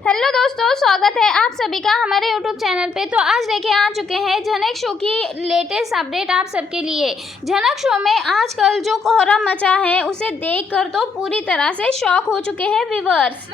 Hello दोस्तों, स्वागत है आप सभी का हमारे यूट्यूब चैनल पे। तो आज लेके आ चुके हैं झनक शो की लेटेस्ट अपडेट आप सबके लिए। झनक शो में आजकल जो कोहराम मचा है उसे देखकर तो पूरी तरह से शॉक हो चुके हैं व्यूअर्स।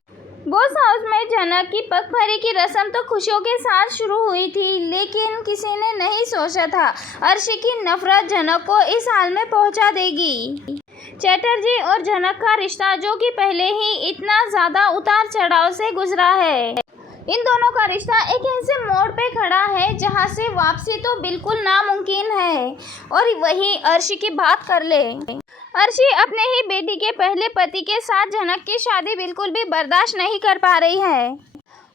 बॉस हाउस में झनक की पगभरी की रस्म तो खुशियों के साथ शुरू हुई थी, लेकिन किसी ने नहीं सोचा था अर्शी की नफरत झनक को इस हाल में पहुंचा देगी। चटर्जी और झनक का रिश्ता, जो कि पहले ही इतना ज़्यादा उतार चढ़ाव से गुजरा है, इन दोनों का रिश्ता एक ऐसे मोड़ पे खड़ा है जहां से वापसी तो बिल्कुल नामुमकिन है। और वहीं अर्शी की बात कर ले। अर्शी अपने ही बेटी के पहले पति के साथ झनक की शादी बिल्कुल भी बर्दाश्त नहीं कर पा रही है।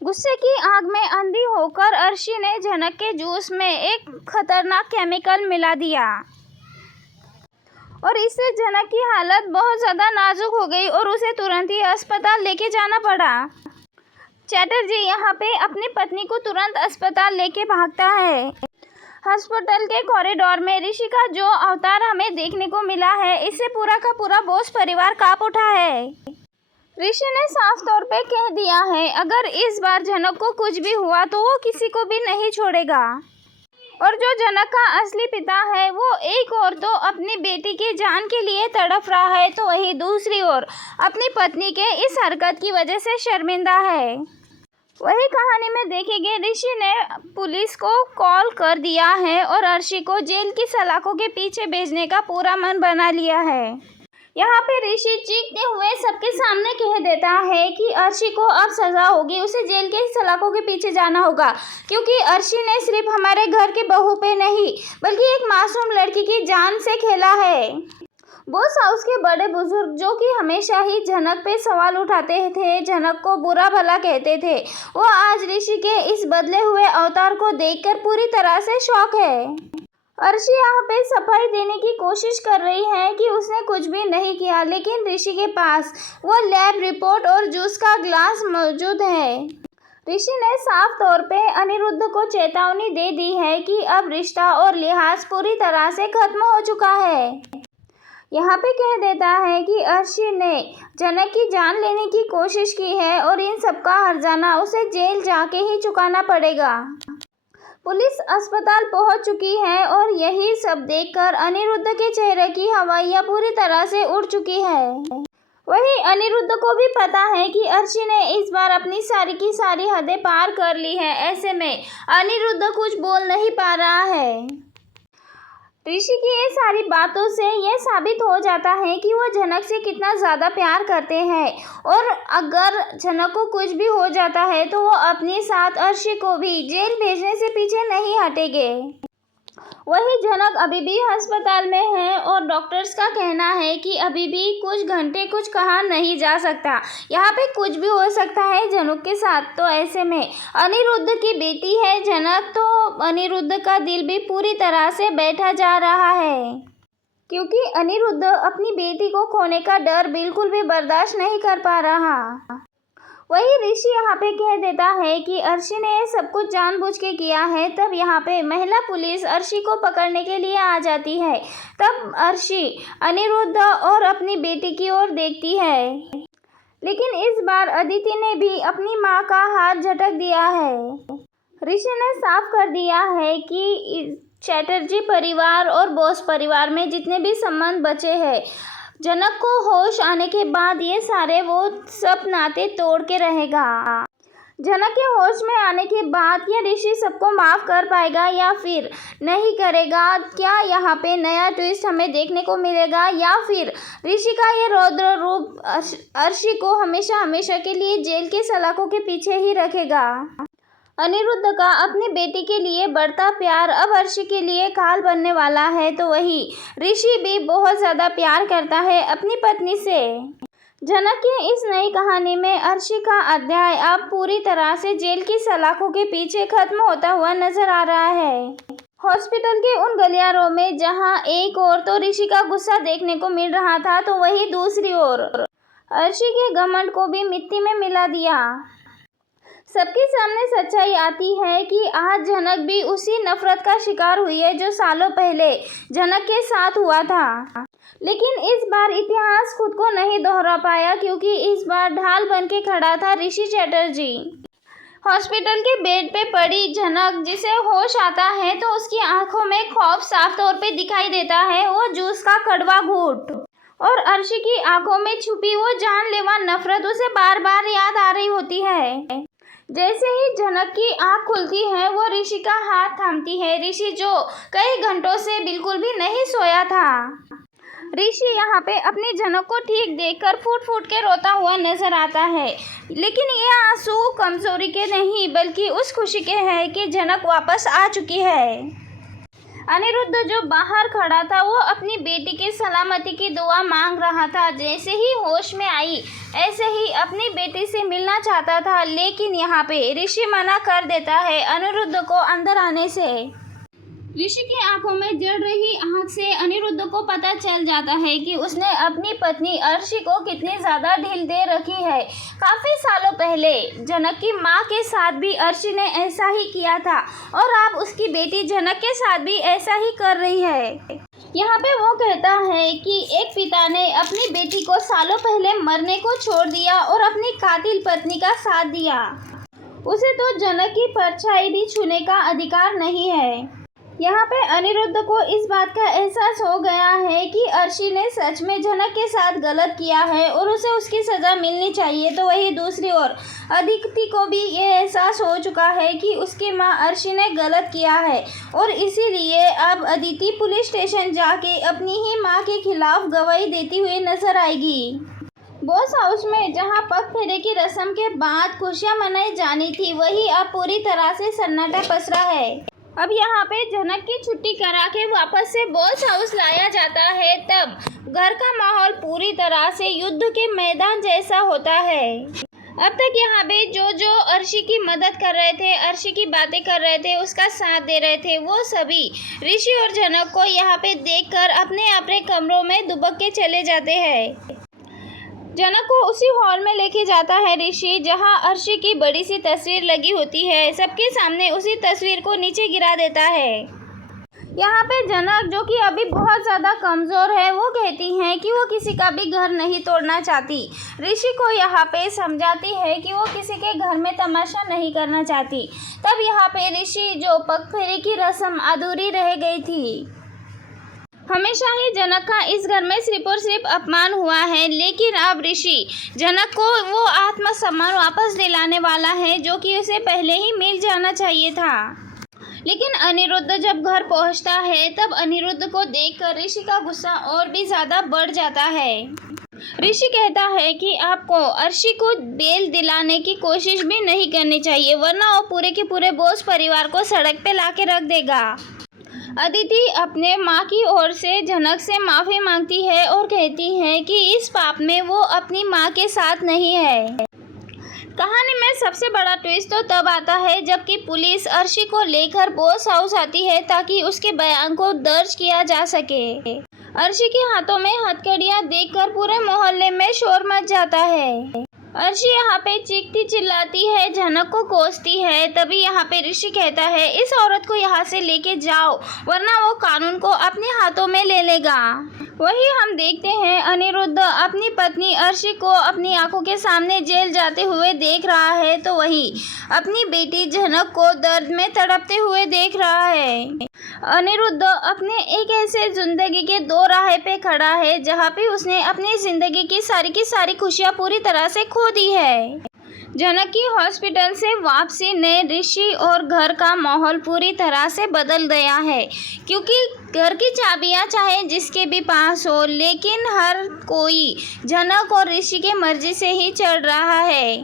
गुस्से की आग में अंधी होकर अर्शी ने झनक के जूस में एक खतरनाक केमिकल मिला दिया और इससे झनक की हालत बहुत ज़्यादा नाजुक हो गई और उसे तुरंत ही अस्पताल लेके जाना पड़ा। चटर्जी यहाँ पे अपनी पत्नी को तुरंत अस्पताल लेके भागता है। अस्पताल के कॉरिडोर में ऋषि का जो अवतार हमें देखने को मिला है, इससे पूरा का पूरा बोस परिवार कांप उठा है। ऋषि ने साफ तौर पे कह दिया है, अगर इस बार झनक को कुछ भी हुआ तो वो किसी को भी नहीं छोड़ेगा। और जो झनक का असली पिता है, वो एक ओर तो अपनी बेटी की जान के लिए तड़प रहा है, तो वहीं दूसरी ओर अपनी पत्नी के इस हरकत की वजह से शर्मिंदा है। वही कहानी में देखेंगे, ऋषि ने पुलिस को कॉल कर दिया है और अर्शी को जेल की सलाखों के पीछे भेजने का पूरा मन बना लिया है। यहाँ पे ऋषि चीखते हुए सबके सामने कह देता है कि अर्शी को अब सज़ा होगी, उसे जेल के सलाखों के पीछे जाना होगा, क्योंकि अर्शी ने सिर्फ हमारे घर के बहू पे नहीं बल्कि एक मासूम लड़की की जान से खेला है। बॉस हाउस के बड़े बुजुर्ग, जो कि हमेशा ही झनक पे सवाल उठाते थे, झनक को बुरा भला कहते थे, वो आज ऋषि के इस बदले हुए अवतार को देखकर पूरी तरह से शॉक है। अर्शी यहाँ पे सफाई देने की कोशिश कर रही है कि उसने कुछ भी नहीं किया, लेकिन ऋषि के पास वो लैब रिपोर्ट और जूस का ग्लास मौजूद है। ऋषि ने साफ तौर पे अनिरुद्ध को चेतावनी दे दी है कि अब रिश्ता और लिहाज पूरी तरह से खत्म हो चुका है। यहाँ पे कह देता है कि अर्शी ने झनक की जान लेने की कोशिश की है और इन सबका हर्जाना उसे जेल जाके ही चुकाना पड़ेगा। पुलिस अस्पताल पहुंच चुकी है और यही सब देखकर अनिरुद्ध के चेहरे की हवाइयाँ पूरी तरह से उड़ चुकी है। वहीं अनिरुद्ध को भी पता है कि अर्शी ने इस बार अपनी सारी की सारी हदें पार कर ली है। ऐसे में अनिरुद्ध कुछ बोल नहीं पा रहा है। ऋषि की ये सारी बातों से यह साबित हो जाता है कि वो झनक से कितना ज़्यादा प्यार करते हैं और अगर झनक को कुछ भी हो जाता है तो वो अपने साथ अर्शी को भी जेल भेजने से पीछे नहीं हटेंगे। वही झनक अभी भी अस्पताल में है और डॉक्टर्स का कहना है कि अभी भी कुछ घंटे कुछ कहा नहीं जा सकता, यहाँ पे कुछ भी हो सकता है झनक के साथ। तो ऐसे में अनिरुद्ध की बेटी है झनक, तो अनिरुद्ध का दिल भी पूरी तरह से बैठा जा रहा है, क्योंकि अनिरुद्ध अपनी बेटी को खोने का डर बिल्कुल भी बर्दाश्त नहीं कर पा रहा। वही ऋषि यहाँ पे कह देता है कि अर्शी ने सब कुछ जानबूझ के किया है। तब यहाँ पे महिला पुलिस अर्शी को पकड़ने के लिए आ जाती है। तब अर्शी अनिरुद्ध और अपनी बेटी की ओर देखती है, लेकिन इस बार अदिति ने भी अपनी माँ का हाथ झटक दिया है। ऋषि ने साफ कर दिया है कि चटर्जी परिवार और बॉस परिवार में जितने भी संबंध बचे हैं, झनक को होश आने के बाद ये सारे वो सब नाते तोड़ के रहेगा। झनक के होश में आने के बाद ये ऋषि सबको माफ़ कर पाएगा या फिर नहीं करेगा? क्या यहाँ पे नया ट्विस्ट हमें देखने को मिलेगा या फिर ऋषि का ये रौद्र रूप अर्शी को हमेशा हमेशा के लिए जेल के सलाखों के पीछे ही रखेगा? अनिरुद्ध का अपनी बेटी के लिए बढ़ता प्यार अब अर्शी के लिए काल बनने वाला है। तो वही ऋषि भी बहुत ज़्यादा प्यार करता है अपनी पत्नी से। झनक की इस नई कहानी में अर्शी का अध्याय अब पूरी तरह से जेल की सलाखों के पीछे खत्म होता हुआ नजर आ रहा है। हॉस्पिटल के उन गलियारों में जहां एक ओर तो ऋषि का गुस्सा देखने को मिल रहा था, तो वही दूसरी ओर अर्शी के घमंड को भी मिट्टी में मिला दिया। सबके सामने सच्चाई आती है कि आज झनक भी उसी नफरत का शिकार हुई है जो सालों पहले झनक के साथ हुआ था। लेकिन इस बार इतिहास खुद को नहीं दोहरा पाया, क्योंकि इस बार ढाल बन के खड़ा था ऋषि चटर्जी। हॉस्पिटल के बेड पे पड़ी झनक, जिसे होश आता है तो उसकी आंखों में खौफ साफ तौर पे दिखाई देता है, वो जूस का कड़वा घूंट। और अर्शी की आंखों में छुपी वो जानलेवा नफरत उसे बार बार याद आ रही होती है। जैसे ही झनक की आंख खुलती है, वो ऋषि का हाथ थामती है। ऋषि जो कई घंटों से बिल्कुल भी नहीं सोया था। ऋषि यहाँ पे अपनी झनक को ठीक देखकर फूट फूट के रोता हुआ नजर आता है, लेकिन ये आंसू कमजोरी के नहीं बल्कि उस खुशी के हैं कि झनक वापस आ चुकी है। अनिरुद्ध जो बाहर खड़ा था, वो अपनी बेटी की सलामती की दुआ मांग रहा था। जैसे ही होश में आई, ऐसे ही अपनी बेटी से मिलना चाहता था, लेकिन यहाँ पे ऋषि मना कर देता है अनिरुद्ध को अंदर आने से। ऋषि की आंखों में जल रही आंख से अनिरुद्ध को पता चल जाता है कि उसने अपनी पत्नी अर्शी को कितनी ज़्यादा ढील दे रखी है। काफ़ी सालों पहले झनक की माँ के साथ भी अर्शी ने ऐसा ही किया था, और अब उसकी बेटी झनक के साथ भी ऐसा ही कर रही है। यहाँ पे वो कहता है कि एक पिता ने अपनी बेटी को सालों पहले मरने को छोड़ दिया और अपनी कातिल पत्नी का साथ दिया। उसे तो झनक की परछाई भी छूने का अधिकार नहीं है। यहाँ पे अनिरुद्ध को इस बात का एहसास हो गया है कि अर्शी ने सच में झनक के साथ गलत किया है और उसे उसकी सज़ा मिलनी चाहिए। तो वही दूसरी ओर अदिति को भी ये एहसास हो चुका है कि उसकी माँ अर्शी ने गलत किया है, और इसीलिए अब अदिति पुलिस स्टेशन जाके अपनी ही माँ के खिलाफ गवाही देती हुई नजर आएगी। बॉस हाउस में जहां पग फेरे की रस्म के बाद खुशियां मनाई जानी थी, वही अब पूरी तरह से सन्नाटा पसरा है। अब यहाँ पे झनक की छुट्टी करा के वापस से बॉस हाउस लाया जाता है, तब घर का माहौल पूरी तरह से युद्ध के मैदान जैसा होता है। अब तक यहाँ पे जो अर्शी की मदद कर रहे थे, अर्शी की बातें कर रहे थे, उसका साथ दे रहे थे, वो सभी ऋषि और झनक को यहाँ पे देखकर अपने अपने कमरों में दुबक के चले जाते हैं। झनक को उसी हॉल में लेके जाता है ऋषि, जहां अर्शी की बड़ी सी तस्वीर लगी होती है। सबके सामने उसी तस्वीर को नीचे गिरा देता है। यहाँ पे झनक, जो कि अभी बहुत ज़्यादा कमज़ोर है, वो कहती हैं कि वो किसी का भी घर नहीं तोड़ना चाहती। ऋषि को यहाँ पे समझाती है कि वो किसी के घर में तमाशा नहीं करना चाहती। तब यहाँ पे ऋषि, जो पग फेरे की रस्म अधूरी रह गई थी, हमेशा ही झनक का इस घर में सिर्फ और सिर्फ अपमान हुआ है, लेकिन अब ऋषि झनक को वो आत्मसम्मान वापस दिलाने वाला है जो कि उसे पहले ही मिल जाना चाहिए था। लेकिन अनिरुद्ध जब घर पहुंचता है, तब अनिरुद्ध को देखकर ऋषि का गुस्सा और भी ज़्यादा बढ़ जाता है। ऋषि कहता है कि आपको अर्शी को बेल दिलाने की कोशिश भी नहीं करनी चाहिए, वरना वो पूरे के पूरे बोस परिवार को सड़क पे ला के रख देगा। अदिति अपने माँ की ओर से झनक से माफ़ी मांगती है और कहती है कि इस पाप में वो अपनी माँ के साथ नहीं है। कहानी में सबसे बड़ा ट्विस्ट तो तब आता है जबकि पुलिस अर्शी को लेकर बॉस हाउस आती है, ताकि उसके बयान को दर्ज किया जा सके। अर्शी के हाथों में हथकड़ियाँ देखकर पूरे मोहल्ले में शोर मच जाता है। अर्शी यहाँ पे चीखती चिल्लाती है, झनक को कोसती है। तभी यहाँ पे ऋषि कहता है, इस औरत को यहाँ से लेके जाओ, वरना वो कानून को अपने हाथों में ले लेगा। वही हम देखते हैं अनिरुद्ध अपनी पत्नी अर्शी को अपनी आंखों के सामने जेल जाते हुए देख रहा है, तो वही अपनी बेटी झनक को दर्द में तड़पते हुए देख रहा है। अनिरुद्ध अपने एक ऐसे जिंदगी के दो राह पे खड़ा है, जहाँ पे उसने अपनी जिंदगी की सारी खुशियाँ पूरी तरह से खो दी है। झनक की हॉस्पिटल से वापसी ने ऋषि और घर का माहौल पूरी तरह से बदल गया है, क्योंकि घर की चाबियां चाहे जिसके भी पास हो, लेकिन हर कोई झनक और ऋषि की मर्जी से ही चल रहा है।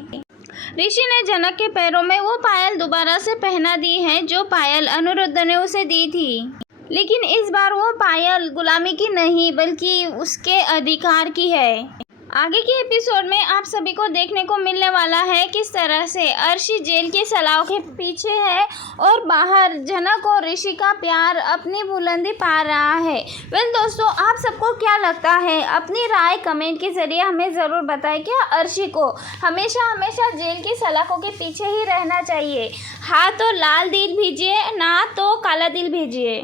ऋषि ने झनक के पैरों में वो पायल दोबारा से पहना दी है, जो पायल अनिरुद्ध ने उसे दी थी, लेकिन इस बार वो पायल गुलामी की नहीं बल्कि उसके अधिकार की है। आगे के एपिसोड में आप सभी को देखने को मिलने वाला है किस तरह से अर्शी जेल की सलाखों के पीछे है और बाहर झनक और ऋषि का प्यार अपनी बुलंदी पा रहा है। वेल दोस्तों, आप सबको क्या लगता है? अपनी राय कमेंट के जरिए हमें ज़रूर बताएं। क्या अर्शी को हमेशा जेल की सलाखों के पीछे ही रहना चाहिए? हाँ तो लाल दिल भेजिए, ना तो काला दिल भेजिए।